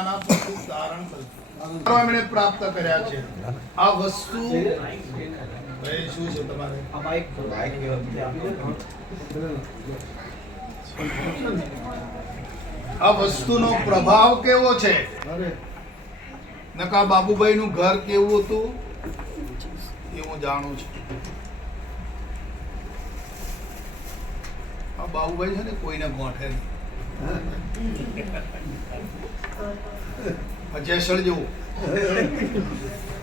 આના પરથી તારણ કર્યું એમણે પ્રાપ્ત કર્યા છે. આ વસ્તુ શું છે તમારે? આ વસ્તુનો પ્રભાવ કેવો છે? નકા બાબુભાઈ નું ઘર કેવું હતું એ હું જાણું છું. આ બાબુભાઈ છે ને કોઈને ગોઠે નહીં. જેસળ જેવું,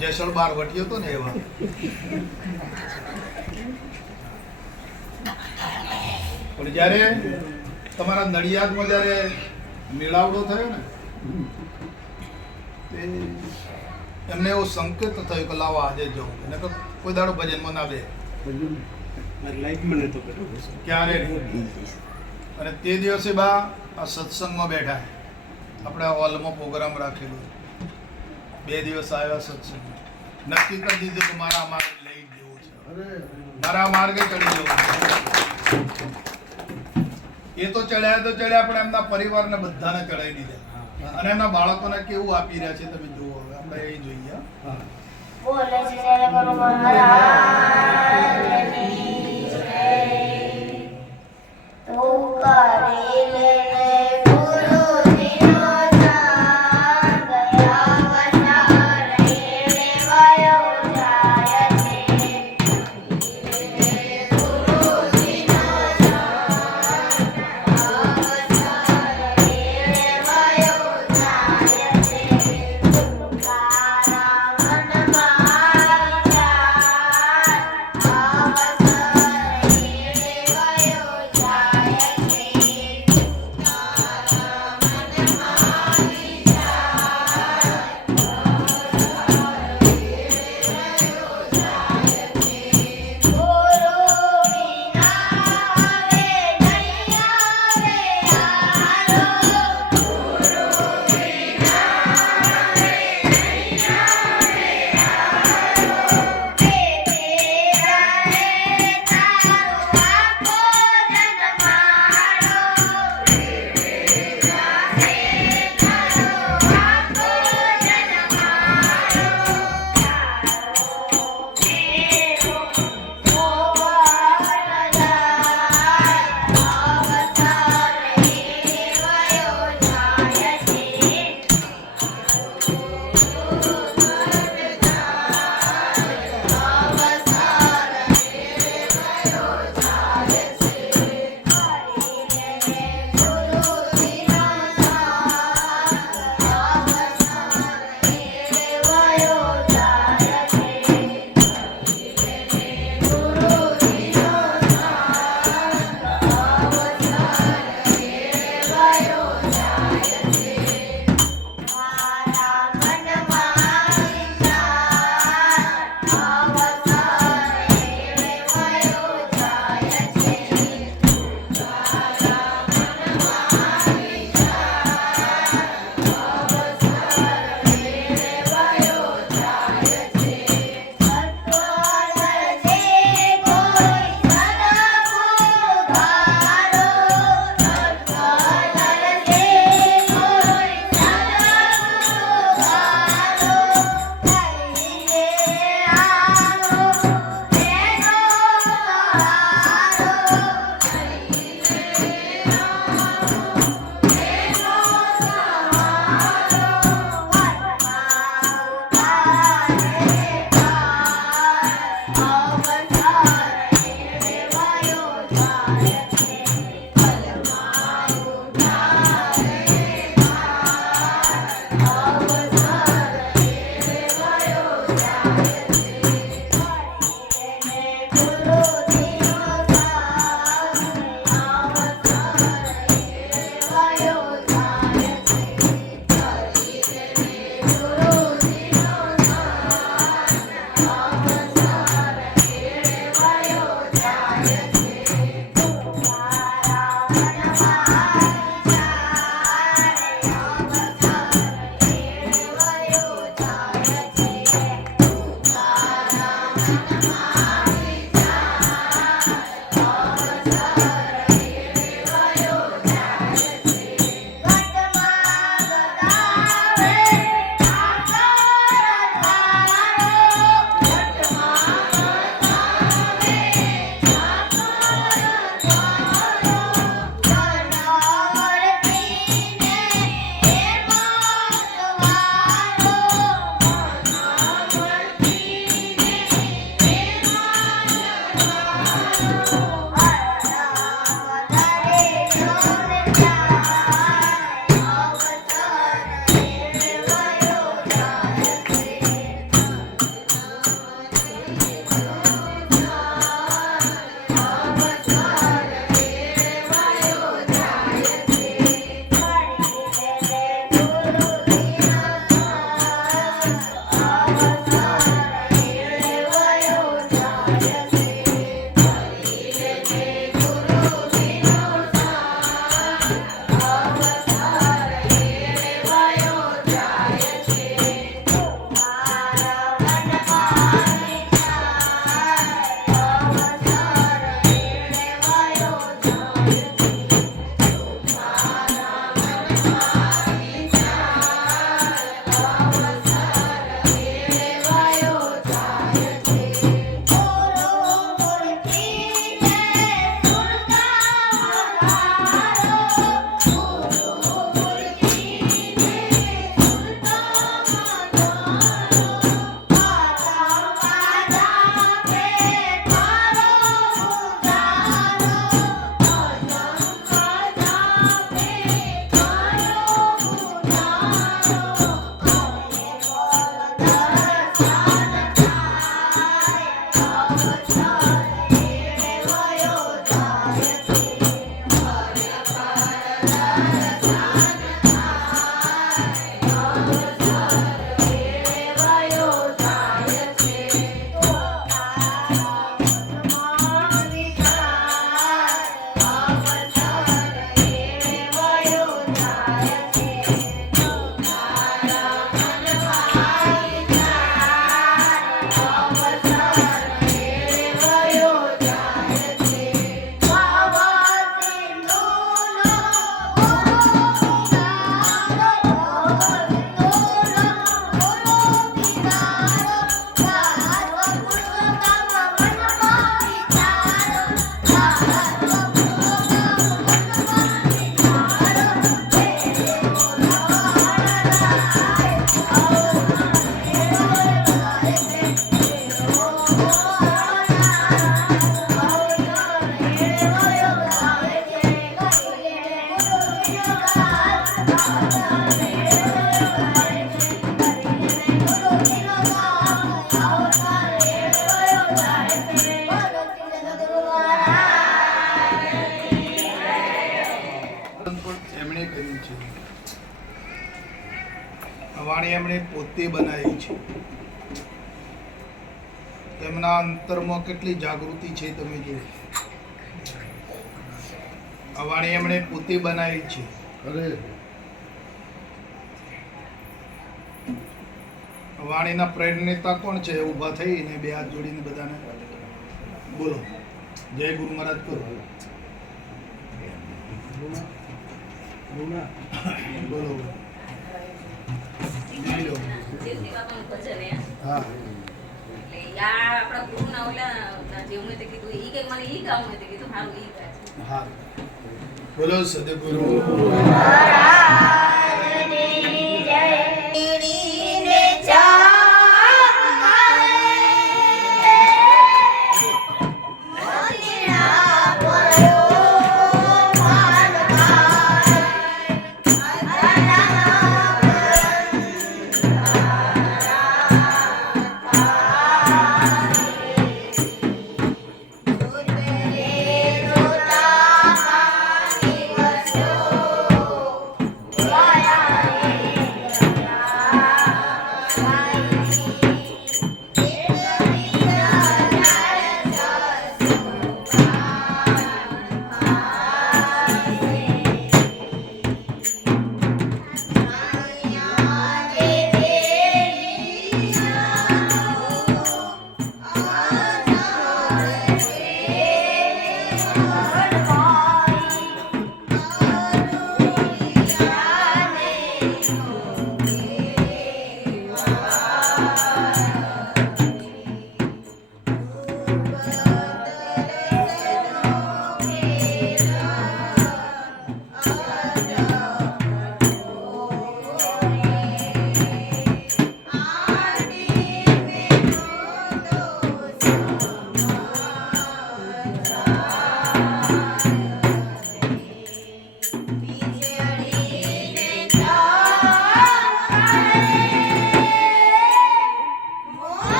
જેસળ બાર વટ્યો હતો ને એવા. પણ જયારે તમારા નડિયાદમાં જયારે મેળાવડો થયો ને એમને એવો સંકેત થયો કે લાવો આજે જવું. એને કોઈ દાડો ભજનમાં ના બે ક્યારે. અને તે દિવસે બા આ સત્સંગમાં બેઠા, આપણે હોલમાં પ્રોગ્રામ રાખેલો. 2 દિવસ આવ્યા સત્સંગ. નક્કી કરી દીધું કે મારા માર્ગે લઈ જવું છે, મારા માર્ગે ચડી જવું. એ તો ચડ્યા પણ એમના પરિવારને બધાને ચડાવી દીધા. અને એમના બાળકોને કેવું આપી રહ્યા છે તમે જુઓ. હવે આપણે એ જોઈએ. આ વાણી એમણે પોતે બનાવી છે. તેમના અંતરમાં કેટલી જાગૃતિ છે તમે જુઓ. આ વાણી એમણે પોતે બનાવી છે. વાણીના પ્રેરણેતા કોણ છે? ઊભા થઈને બે હાથ જોડીને બધાને બોલો, જય ગુરુ મહારાજ કરો. બોલો. હા હા બોલો સદગુરુ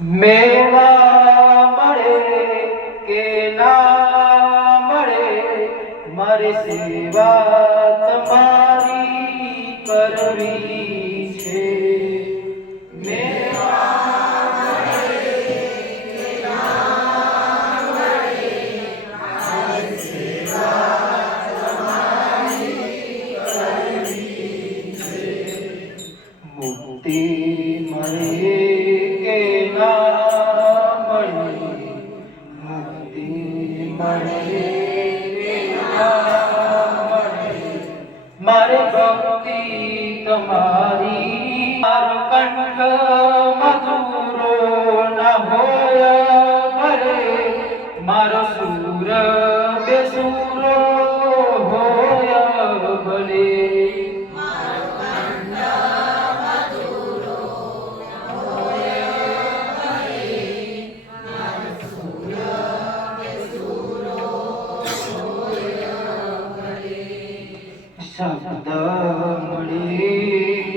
મેળા મળે કે ના મળે, મારી સેવા તમારી કરવી છે. મુક્તિ મળે કે ના મળે, મુક્તિ મળે કે ના મળે, મારે ભક્તિ તમારી. મારો કંઠ મધુરો ના હોય ભલે, મારો સુર બેસુરો હોય ભલે. શબ્દ મળે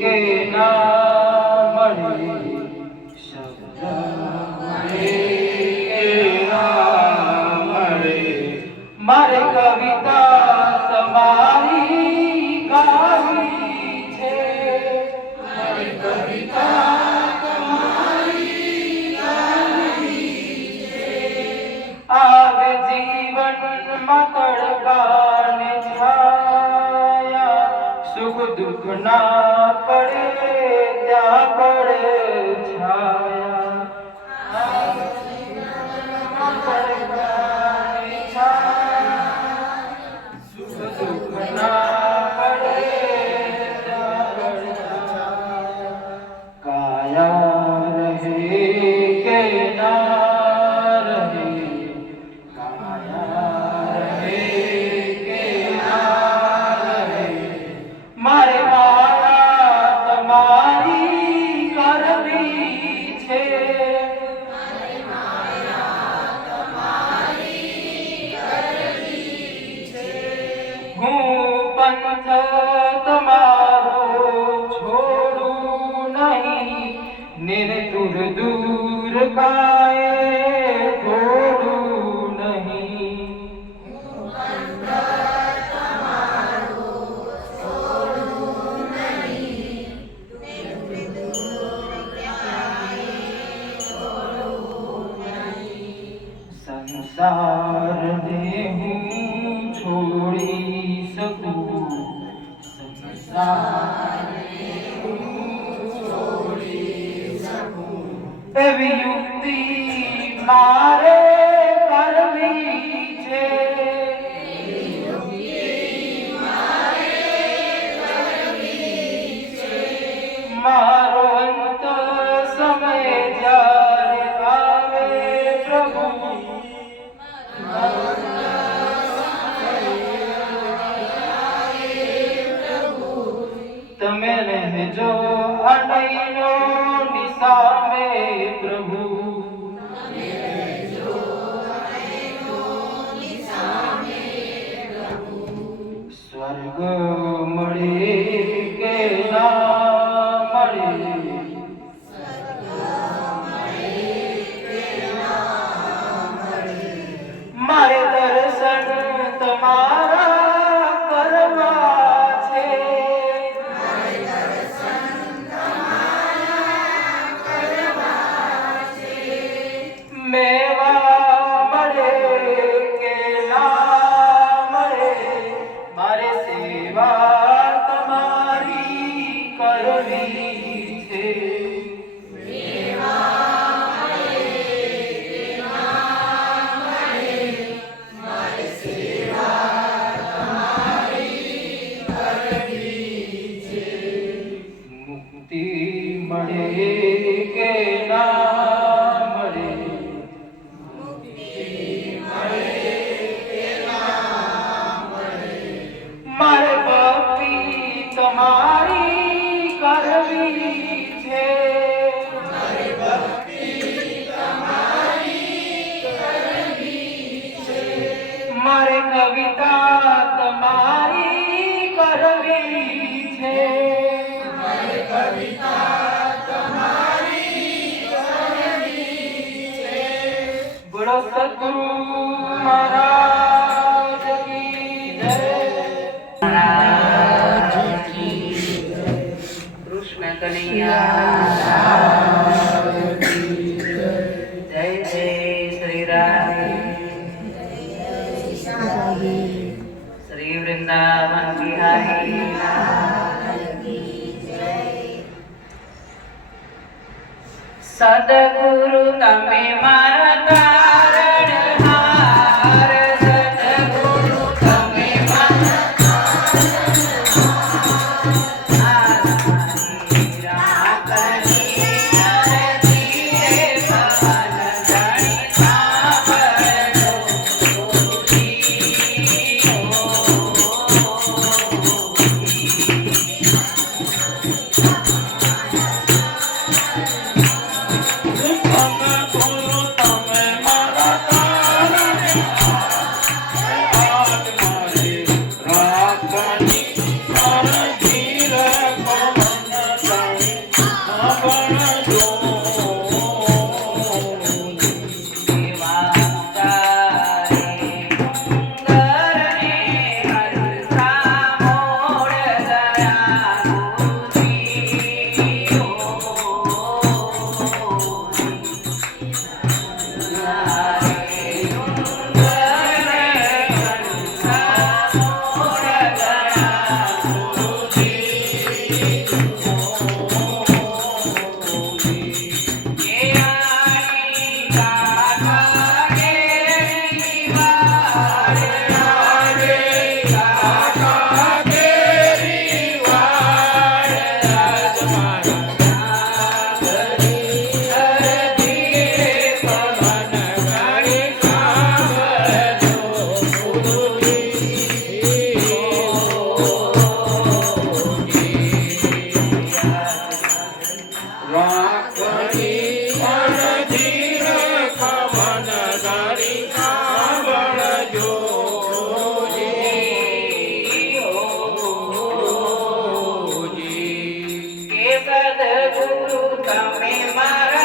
કે ના મળે, શબ્દ મળે કે ના મળે, મારે કવિતા તમારી ગાવી છે. મારી કવિતા તમારી ગાવી છે. આવે જીવનમાં તડકાને છાયા, સુખ દુઃખ ના પડે ત્યાં પડે છાયા. આવે જીવનમાં તડકાને છાયા, સુખ દુઃખ ના પડે ત્યાં પડે છાયા. કાયા રહે કે ના રહે, કાયા રહે કે ના રહે, મારે માયા તમારી કરવી છે. મારે માયા તમારી કરવી છે. હું પંથ તમારો છોડું નહીં, નિર્તુર દૂર કાય થોડું નહીં. સંસારને હું છોડી શકું, સંસારને હું છોડી શકું, એવી યુક્તિ મારે કરવી છે. મારો અંત સમય જ્યારે આવે પ્રભુ, તમે રહેજો અનૈનો નિસામે પ્રભુ. સ્વર્ગ મળે કે ના મળે, મારે દર્શન તમારા કરવા છે. મારે દર્શન સદગુરુ મહારાજ કી જય. કૃષ્ણ કનૈયા જય જય શ્રી રામ. શ્રી વૃંદાવન બિહારી સદગુરુ તમે મારા તારણહાર. સદગુરુ તમે મારા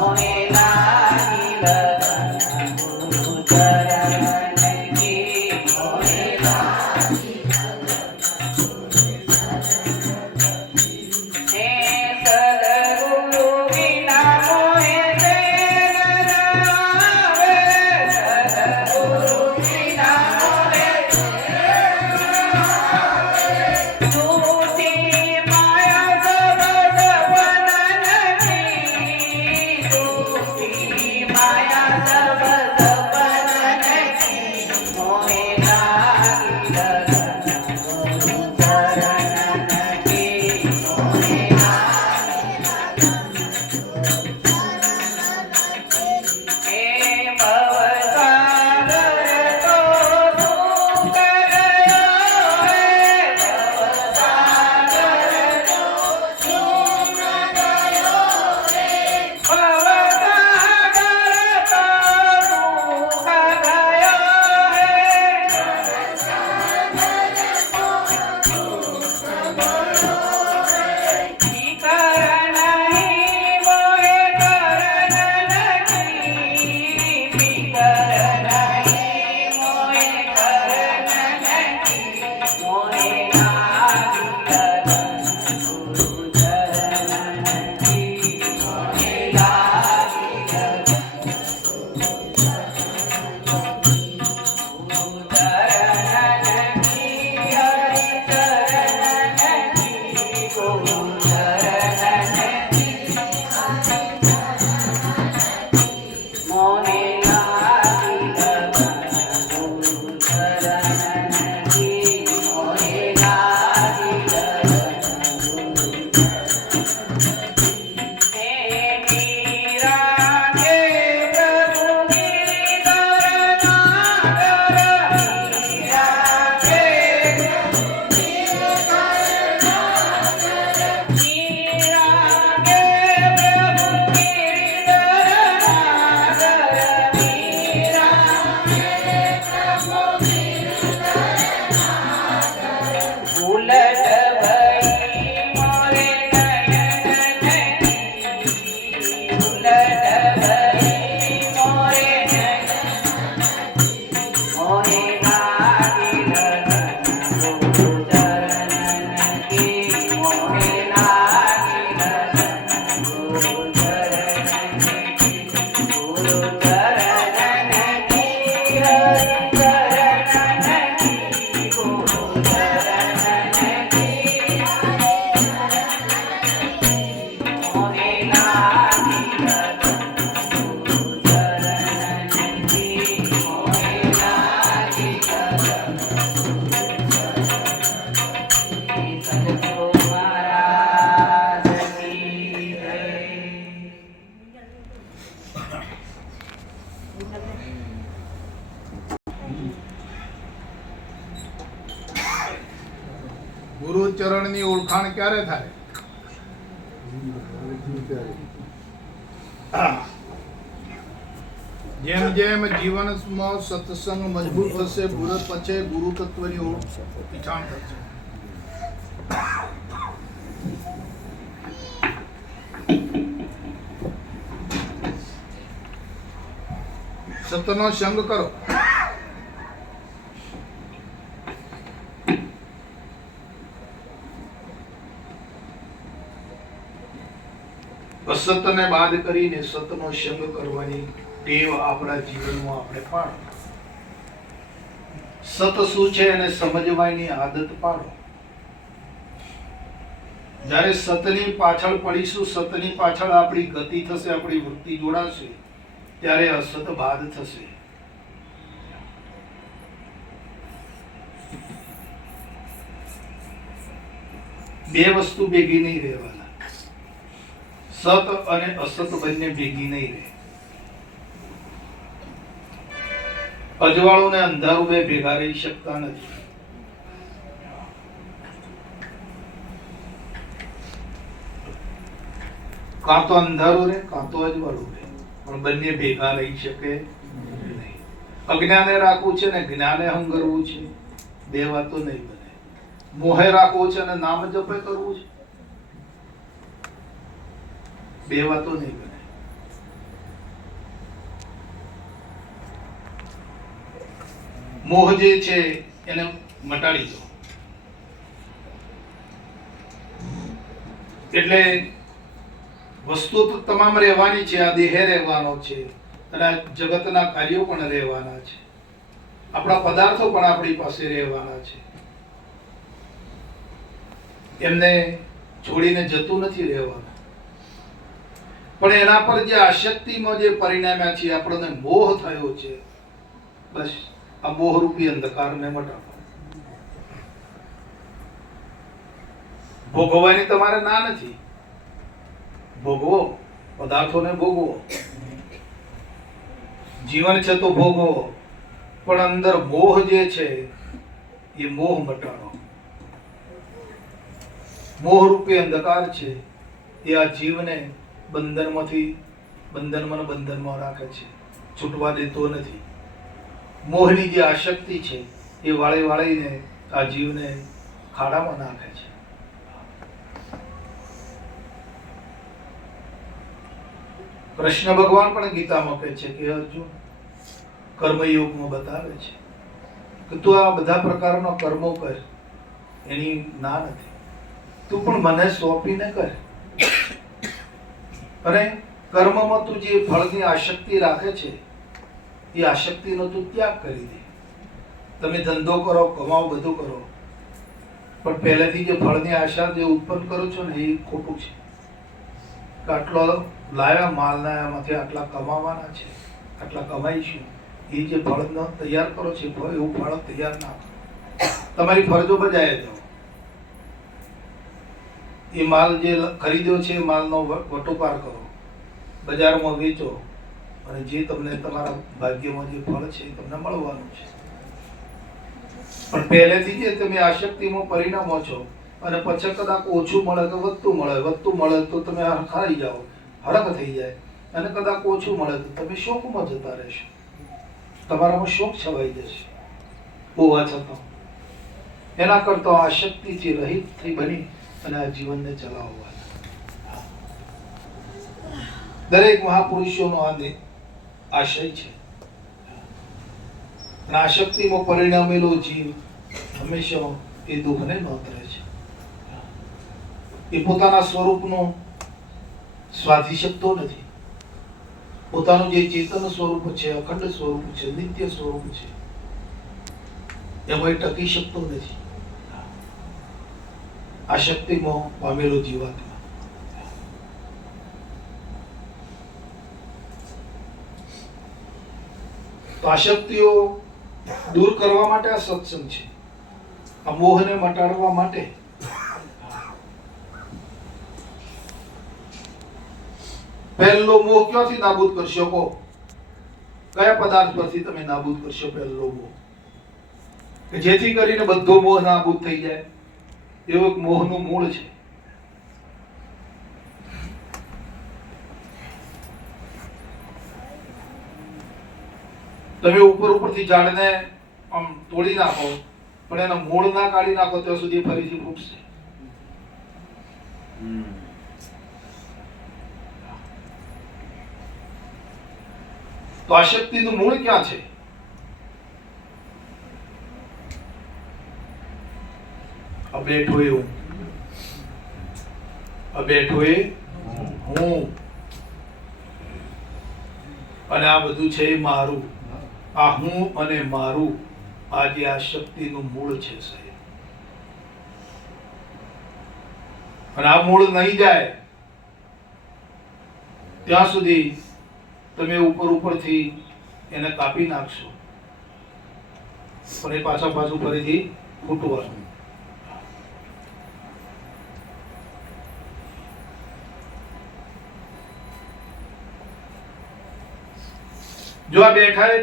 મોહે લાગી લગન ગુરુ ચરણ કી મોહે લાગી હે સદગુરુ વિના મોહે ચેન આવે સદગુરુ વિના મોહે झूठी माया सब सपनकी झूठी माया सब सपनकी मोहे लागी लगन गुरु चरण की मोहे हे भवसागर तो सुख गयो है भवसागर तो सुख गयो है भवसागर तो सुख गयो है कर नहीं मोहे करन नहीं कर नहीं मोहे करन नहीं मोहे लागी लगन गुरु चरण की मोहे लागी लगन गुरु चरण की हरि चरण की गुरु चरण की मोहे लागी लगन गुरु चरण की मोहे लागी लगन हे मीरा के प्रभु गिरधर नागर मीरा के मीरा के प्रभु गिरधर नागर मीरा उलट भई मोरे नयन नदी उलट भई मोरे नयन मोहे लागी लगन गुरु चरण की मोहे लागी लगन गुरु चरण की गुरु चरण की हरि चरण की गुरु चरण की मोहे लागी लगन गुरु चरण की मोहे लागी लगन सद्गुरु महाराज की जय ગુરુ ચરણની ઓળખાણ ક્યારે થાય? જેમ જેમ જીવનમાં સત્સંગ મજબૂત થશે ગુરુ પછી ગુરુ તત્વની ઓળખાણ થશે. સતનો સંગ કરો. અસતને બાદ કરીને સતનો સંગ કરવાની ટેવ આપણા જીવનમાં આપણે પાડો. સત શું છે એને સમજવાની આદત પાડો. જ્યારે સતની પાછળ પડીશું, સતની પાછળ આપણી ગતિ થશે, આપણી વૃત્તિ જોડાશે, ત્યારે અસત બાદ થશે. બે વસ્તુ ભેગી નહીં રહેવાના. સત અને અસત બંને ભેગી નહીં રહે. અજવાળું ને અંધારું બે ભેગા રહી શકતા નથી. કાં તો અંધારું રહે કાં તો અજવાળું રહે, પણ બંને ભેગા રહી શકે નહીં. અજ્ઞાને રાખવું છે ને જ્ઞાને હંગરવું છે, બે વાતો નહીં બને. મોહે રાખવું છે ને નામ જપે કરવું છે, બે વાતો નહીં બને. મોહ જે છે એને મટાડી દો. એટલે વસ્તુ તો તમામ રહેવાની છે, આ દેહ રહેવાનો છે અને આ જગતના કાર્યો પણ રહેવાના છે, આપણા પદાર્થો પણ આપણી પાસે રહેવાના છે. એમને છોડીને જતું નથી રહેવાનું. પણ એના પર જે આસક્તિમાં જે પરિણામ્યા છે, આપણને મોહ થયો છે, બસ આ મોહરૂપી અંધકારને મટાડો. ભોગવવાની તમારે ના નથી, ભોગવો, પદાર્થોને ભોગવો, જીવન છે તો ભોગવો, પણ અંદર મોહ જે છે એ મોહ મટાડો. મોહરૂપી અંધકાર છે એ આ જીવને બંધનમાં રાખે છે, છૂટવા દેતો નથી. મોહની જે આસક્તિ છે એ વાળીને આ જીવને ખાડામાં નાખે છે. કૃષ્ણ ભગવાન પણ ગીતામાં કહે છે કે અર્જુન, કર્મયોગમાં બતાવે છે કે તું આ બધા પ્રકારના કર્મો કર, એની ના નથી, તું પણ મને સોંપીને કર. અને કર્મમાં તું જે ફળની આસક્તિ રાખે છે એ આસક્તિનો તું ત્યાગ કરી દે. તમે ધંધો કરો, કમાઓ, બધું કરો, પણ પહેલેથી જે ફળની આશા જે ઉત્પન્ન કરો છો ને એ ખોટું છે. આટલો લાવ્યા માલના એમાંથી આટલા કમાવાના છે, આટલા કમાઈશું, એ જે ફળનો તૈયાર કરો છો એવું ફળ તૈયાર ના કરો. તમારી ફરજો બજાય જાઓ. એ માલ જે ખરીદ્યો છે એ માલનો વટોપાર કરો, બજારમાં વેચો, અને જે તમને તમારા ભાગ્યમાં જે ફળ છે એ તમને મળવાનું છે. પણ પહેલેથી જે તમે આસક્તિમાં પરિણામો છો અને પછી કદાચ ઓછું મળે કે વધતું મળે તો તમે હરખાઈ જાઓ, હરખ થઈ જાય, અને કદાચ ઓછું મળે તો તમે શોકમાં જતા રહેશો, તમારામાં શોક છવાઈ જશે હોવા છતાં. એના કરતા આસક્તિથી રહિત થઈ બની અને આ જીવનને ચલાવવાના. દરેક મહાપુરુષોનો આશય છે. આસક્તિમાં પરિણામેલો જીવ હંમેશા એ દુઃખને નોતરે છે. એ પોતાના સ્વરૂપનો સ્વાધી શકતો નથી. પોતાનું જે ચેતન સ્વરૂપ છે, અખંડ સ્વરૂપ છે, નિત્ય સ્વરૂપ છે, એમાં ટકી શકતો નથી. આસક્તિમાં પામેલો જીવાત્મા. તો આસક્તિઓ દૂર કરવા માટે આ સત્સંગ છે, આ મોહને મટાડવા માટે. પહેલો મોહ ક્યાંથી નાબૂદ કરશો? કહો, કયા પદાર્થ પરથી તમે નાબૂદ કરશો પહેલો મોહ? કે જેથી કરીને બધો મોહ નાબૂદ થઈ જાય. એવું એક મોહનું મૂળ છે. તમે ઉપરથી ઝાડને આમ તોડી નાખો, પણ એના મૂળ ના કાઢી નાખો ત્યાં સુધી ફરીથી ફૂટશે. તો આસક્તિનું મૂળ ક્યાં છે? આ બેઠો એવું, આ બેઠો એ હું, અને આ બધું છે એ મારું. આ હું અને મારું, આ જે આ શક્તિનું મૂળ છે સાહેબ. અને આ મૂળ નહીં જાય ત્યાં સુધી તમે ઉપરથી એને કાપી નાખશો, પણ એ પાછું ફરીથી ફૂટવાનું. જો આ બેઠા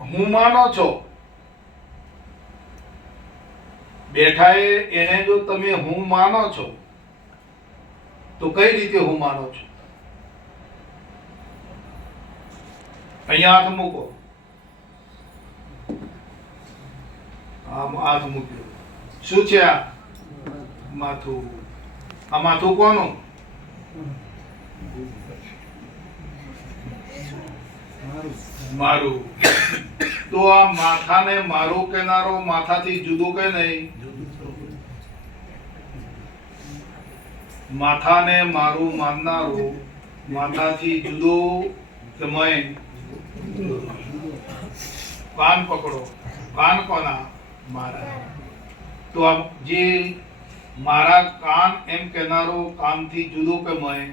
હું માનો છો, બેઠા એને જો તમે હું માનો છો, તો કઈ રીતે હું માનો છો? અહીંયા હાથ મૂકો, આમ હાથ મૂક્યો. શું છે આ? માથું. આ માથું કોનું? મારું. તો આ માથાને મારું કહેનારો માથાથી જુદું કે નહીં? માથાને મારું માનનારું માથાથી જુદું કે મય? કાન પકડો, કાન કોના? મારા. તો આ જે મારા કાન એમ કહેનારો કાનથી જુદો કે મય?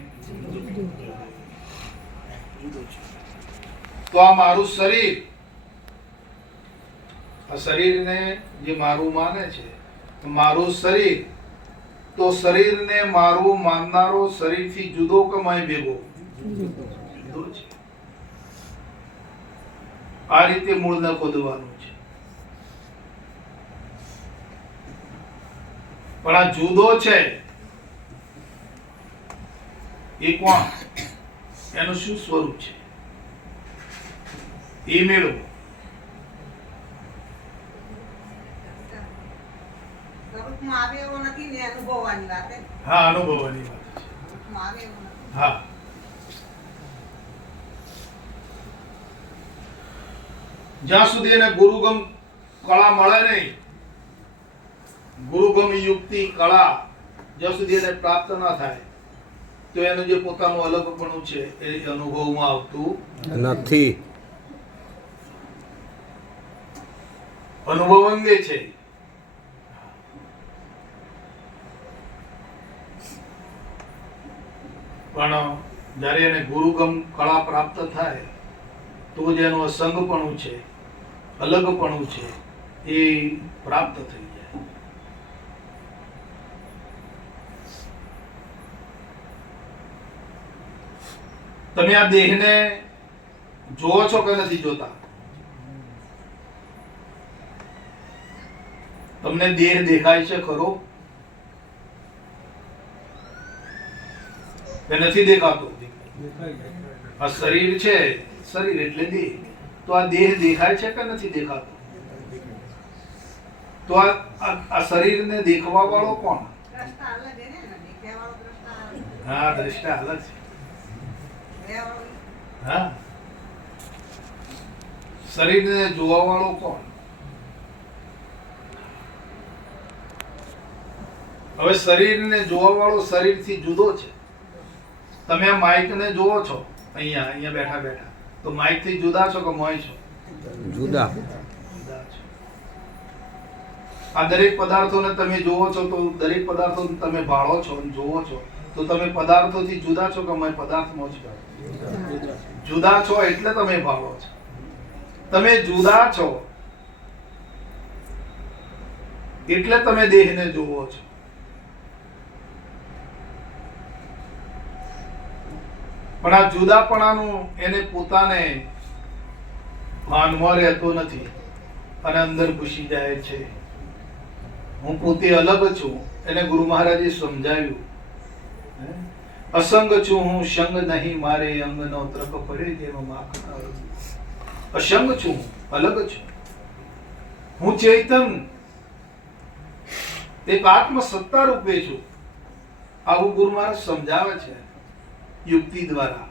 તો આ મારું શરીર, આ શરીરને જે મારું માને છે, મારું શરીર, તો શરીરને મારું માનનારો શરીરથી જુદો કે મય ભેગો? જુદો છે. આ રીતે મૂળને ખોદવાનું છે. પણ આ જુદો છે એ કોણ? એનું શું સ્વરૂપ છે એ મેળવો. હા, અનુભવવાની વાત છે. હા, જ્યાં સુધી એને ગુરુગમ કળા મળે નહીં, ગુરુગમ યુક્તિ કળા જ્યાં સુધી એને પ્રાપ્ત ના થાય, તો એનું જે પોતાનું અલગપણું છે એ અનુભવમાં આવતું નથી. અનુભવ અંગે છે. પણ જ્યારે એને ગુરુગમ કળા પ્રાપ્ત થાય તો જ એનું અસંગપણું છે, અલગપણું છે એ પ્રાપ્ત થઈ જાય. તમે આ દેહને જોવો છો કે નથી જોતા? તમને દેહ દેખાય છે ખરો કે નથી દેખાતો? આ શરીર છે, શરીર એટલે દેહ. તો આ દેહ દેખાય છે કે નથી દેખાતો? તો આ શરીરને દેખવા વાળો કોણ? હા, દ્રષ્ટા અલગ છે. હા, શરીરને જોવા વાળો કોણ? હવે શરીરને જોવા વાળો શરીરથી જુદો છે. તમે આ માઇકને જોવો છો અહીંયા બેઠા બેઠા, તો માઇકથી જુદા છો કે મોય છો? જુદા. જુદા છો. આ દરેક પદાર્થોને તમે જોવો છો, તો દરેક પદાર્થોને તમે ભાળો છો અને જોવો છો, તો તમે પદાર્થોથી જુદા છો કે મય પદાર્થમાં છો? જુદા છો એટલે તમે ભાળો છો. તમે જુદા છો એટલે તમે દેહને જોવો છો. પણ આ જુદાપણાનું એને પોતાને ભાનમાં રહેતો નથી અને અંદર ઘૂસી જાય છે. હું પોતે અલગ છું. એને ગુરુ મહારાજે સમજાવ્યું, અસંગ છું હું, સંગ નહીં મારે, અંગનો ત્રક પડે તેનો માખણ. અસંગ છું, અલગ છું. હું ચૈતન, એક આત્મ સત્તા રૂપે છું. આવું ગુરુ મહારાજ સમજાવે છે યુક્તિ દ્વારા.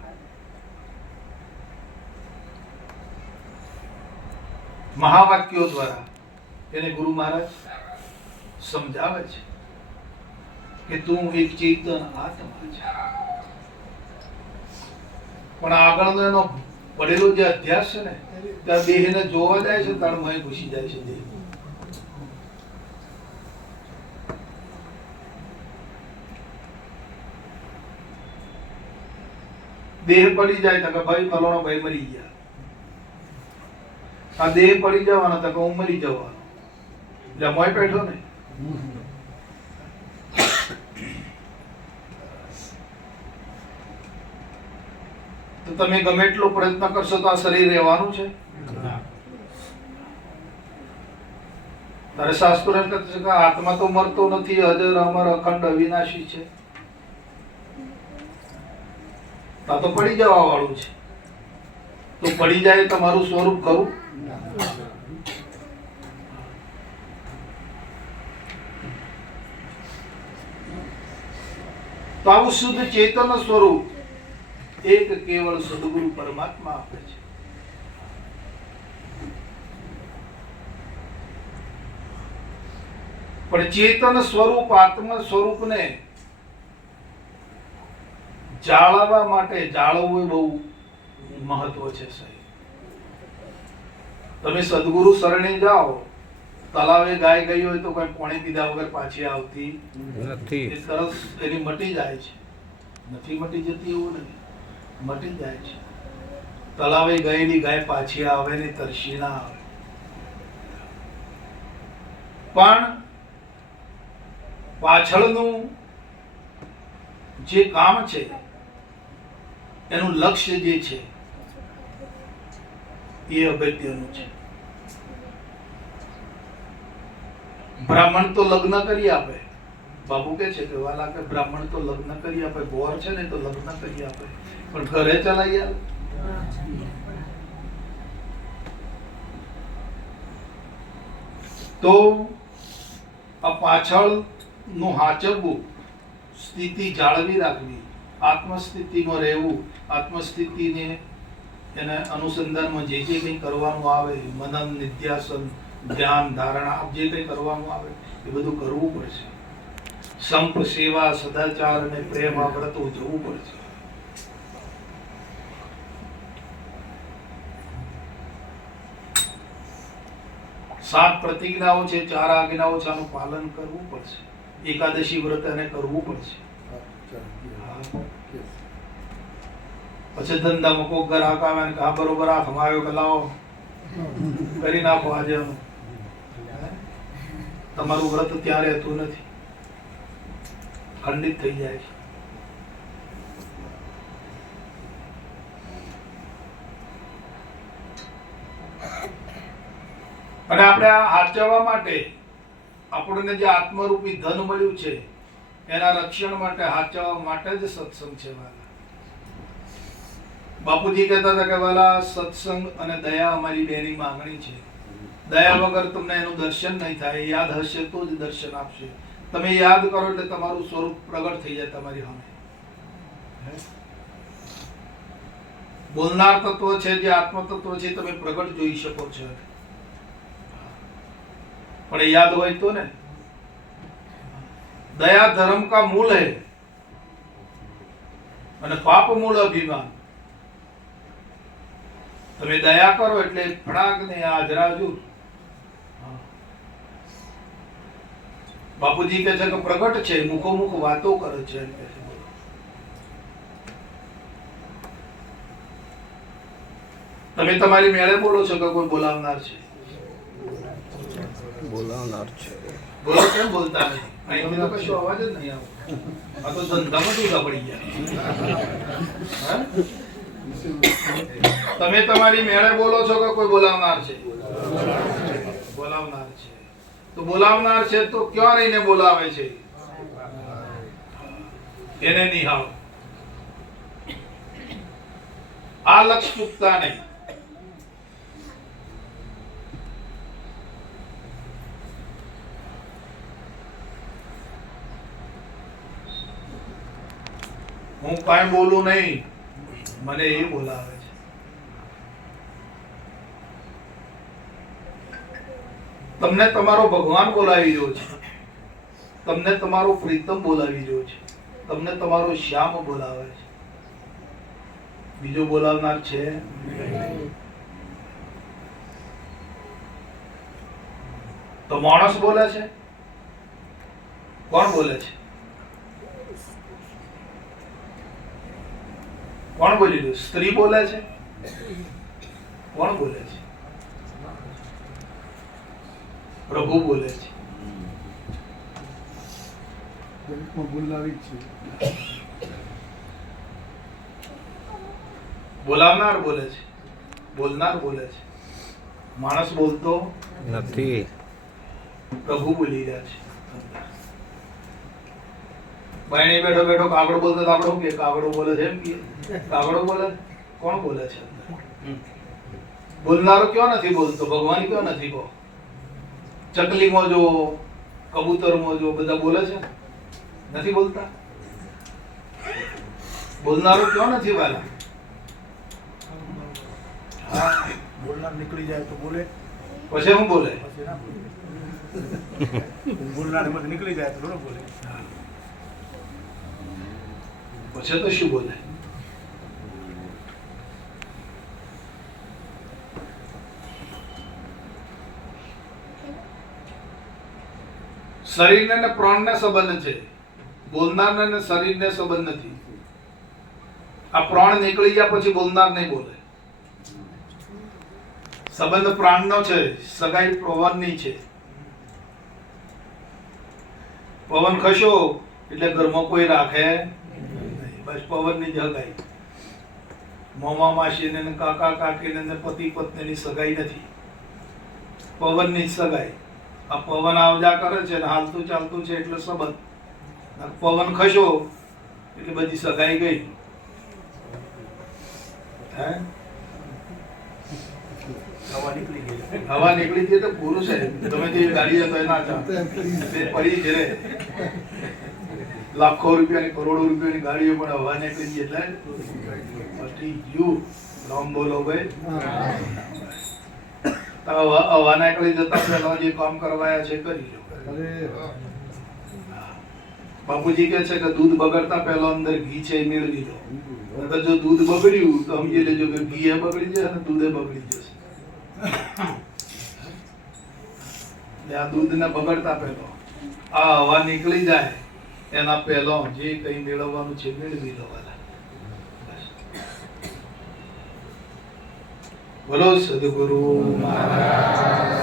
મહાવાક્યો દ્વારા એને ગુરુ મહારાજ સમજાવે છે કે તું એક ચેતન આત્મા છે. પણ આગળનો એનો પડેલો જે અધ્યાસ છે ને, ત્યાં દેહને જોવા જાય છે, તાણ મય ઘૂસી જાય છે. દેહ પડી જાય તો કે ભાઈ ફલાણો ભાઈ મરી ગયા. આ દેહ પડી જવાનો તો કે હું મરી જવાનો. એટલે મોય બેઠો ને. તો તમે ગમે એટલો પ્રયત્ન કરશો તો આ શરીર રહેવાનું છે? તારે શાસ્ત્રો એમ કહે છે કે આત્મા તો મરતો નથી, અજર અમર અખંડ અવિનાશી છે. તો પડી જવા વાળું છે. તો પડી જાય તમારું સ્વરૂપ ખરું? તો આવું શુદ્ધ ચેતન સ્વરૂપ એક કેવળ સદગુરુ પરમાત્મા આપે છે. પણ ચેતન સ્વરૂપ આત્મ સ્વરૂપને જાળવવા માટે જાળવવું બહુ મહત્વ છે સાહેબ. તમે સદગુરુ શરણે જાઓ, તલાવે ગાય ગઈ હોય તો કોઈ પાણી પીધા વગર પાછી આવતી નથી. એ તરસ એની મટી જાય છે. નથી મટી જતી એવું નહીં, મટી જાય છે. તલાવે ગયેલી ગાય પાછી આવે ને તરસી ના આવે. પણ પાછળનું જે કામ છે, એનું લક્ષ્ય જે છે એ અગત્યનું છે. બ્રાહ્મણ તો લગ્ન કરી આપે, બાપુ કે છે કે વાલા કે બ્રાહ્મણ તો લગ્ન કરી આપે, ગોર છે ને તો લગ્ન કરી આપે, પણ ઘરે ચલાવી આવે. તો આ પાછળ નું હાચવવું, સ્થિતિ જાળવી રાખવી, આત્મસ્થિતિમાં રહેવું, આત્મસ્થિતિને એને અનુસંધાનમાં જે જે કંઈ કરવાનું આવે, મનન નિધ્યાસન ધ્યાન ધારણા જે કંઈ કરવાનું આવે એ બધું કરવું પડશે. સંપ સેવા સદાચાર અને પ્રેમ આ વ્રત ઉજવવું પડશે. સાત પ્રતિજ્ઞાઓ છે, 4 આજ્ઞાઓ છે, આનું પાલન કરવું પડશે. એકાદશી વ્રત એને કરવું પડશે. પછી ધંધામાં કોક ગ્રાહક આવે ને આ બરોબર આ થમાયો કે લાવો કરી નાખો આજે. તમારું વ્રત ત્યાં રહેતું નથી, ખંડિત થઈ જાય છે. અને આપણે આ હાચવવા માટે, આપણને જે આત્મરૂપી ધન મળ્યું છે એના રક્ષણ માટે, હાચવવા માટે જ સત્સંગ છે વાલા. બાપુજી કહેતા હતા કે વાલા સત્સંગ અને દયા અમારી બેની માંગણી છે. દયા વગર તમને એનું દર્શન નહીં થાય. યાદ હશે તો જ દર્શન આપશે. તમે યાદ કરો એટલે તમારું સ્વરૂપ પ્રગટ થઈ જાય તમારી સામે. બોલનાર તત્વ છે, જે આત્મ તત્વ છે, તમે પ્રગટ જોઈ શકો છો. પણ એ યાદ હોય તો ને. દયા ધર્મ કા મૂળ है અને પાપ મૂળ અભિમાન. તમે દયા કરો એટલે ફડાક ને હાજરાજુ. બાપુજી કહે છે કે પ્રગટ છે, મુખોમુખ વાતો કરે છે. તમે તમારી મેળે બોલો છો કે કોઈ બોલાવનાર છે? બોલાવનાર છે. બોલો કેમ બોલતા નથી? અહીં તો કશો અવાજ જ નહીં આવતો. આ તો ધંધામાં ઢીલા પડી ગયા. તમે તમારી મેળે બોલો છો કે કોઈ બોલાવનાર છે? બોલાવનાર છે. તો બોલાવનાર છે તો ક્યાં રહીને બોલાવે છે? એને નિહાળો. આ લક્ષ ચૂકતા નહીં. હું કાંઈ બોલું નહીં, મને એ બોલાવે છે. તમને તમારો ભગવાન બોલાવી રહ્યો છે, તમને તમારો પ્રીતમ બોલાવી રહ્યો છે, તમને તમારો શ્યામ બોલાવે છે. બીજો બોલાવનાર છે? તો માણસ બોલે છે? કોણ બોલે છે? કોણ બોલી રહ્યું? સ્ત્રી બોલે છે? કોણ બોલે છે? પ્રભુ બોલે છે. બોલાવનાર બોલે છે, બોલનાર બોલે છે. માણસ બોલતો નથી. પ્રભુ બોલી રહ્યા છે. બાયણે બેઠો બેઠો કાગડો બોલતો તો આપણે શું કે કાગડો બોલે છે? એમ કે કાગડો બોલે? કોણ બોલે છે? બોલનારો ક્યાં નથી બોલતો? ભગવાન ક્યાં નથી? કહો. ચકલીમાં જો, કબૂતરમાં જો, બધા બોલે છે? નથી બોલતા? બોલનારો ક્યાં નથી વાલા? બોલનાર નીકળી જાય તો બોલે, પછી શું બોલે? બોલનાર એમાંથી નીકળી જાય તો ન બોલે. પછી તો શું બોલે? શરીરને ને પ્રાણને સંબંધ છે, બોલનારને ને શરીરને સંબંધ નથી. આ પ્રાણ નીકળી ગયા પછી બોલનાર નહીં બોલે. સંબંધ પ્રાણનો છે, સગાઈ પવનની છે. પવન ખસ્યો એટલે ઘરમાં કોઈ રાખે નહીં. બસ પવનની જ સગાઈ. મામા માસી ને કાકા કાકી ને પતિ પત્નીની સગાઈ નથી, પવનની જ સગાઈ. આ પવન આવજા કરે છે ને હાલતું ચાલતું છે એટલે સંબંધ. પવન ખસ્યો એટલે બધી સગાઈ ગઈ. હે હવા નીકળી ગઈ. હવા નીકળી ગઈ તો પૂરું છે. તમે તે ગાડી હતો એ ના ચાલે, તે પડી જ રે. લાખો રૂપિયાની કરોડો રૂપિયાની ગાડીઓ પણ હવા નીકળી ગઈ એટલે પતી ગયું. રામ બોલો ભાઈ. હવા નીકળી જતા પહેલા જે કામ કરવાયા છે કરી લો. બાપુજી કહે છે કે દૂધ બગડતા પહેલા અંદર ઘી છે એ મેળવી લો. અગર જો દૂધ બગડ્યું તો સમજી લેજો કે ઘી એ બગડી જશે અને દૂધ એ બગડી જશે. આ દૂધ ને બગડતા પહેલો, આ હવા નીકળી જાય એના પહેલો જે કઈ મેળવવાનું છે મેળવી લો. બોલો સદગુરુ મહારાજ.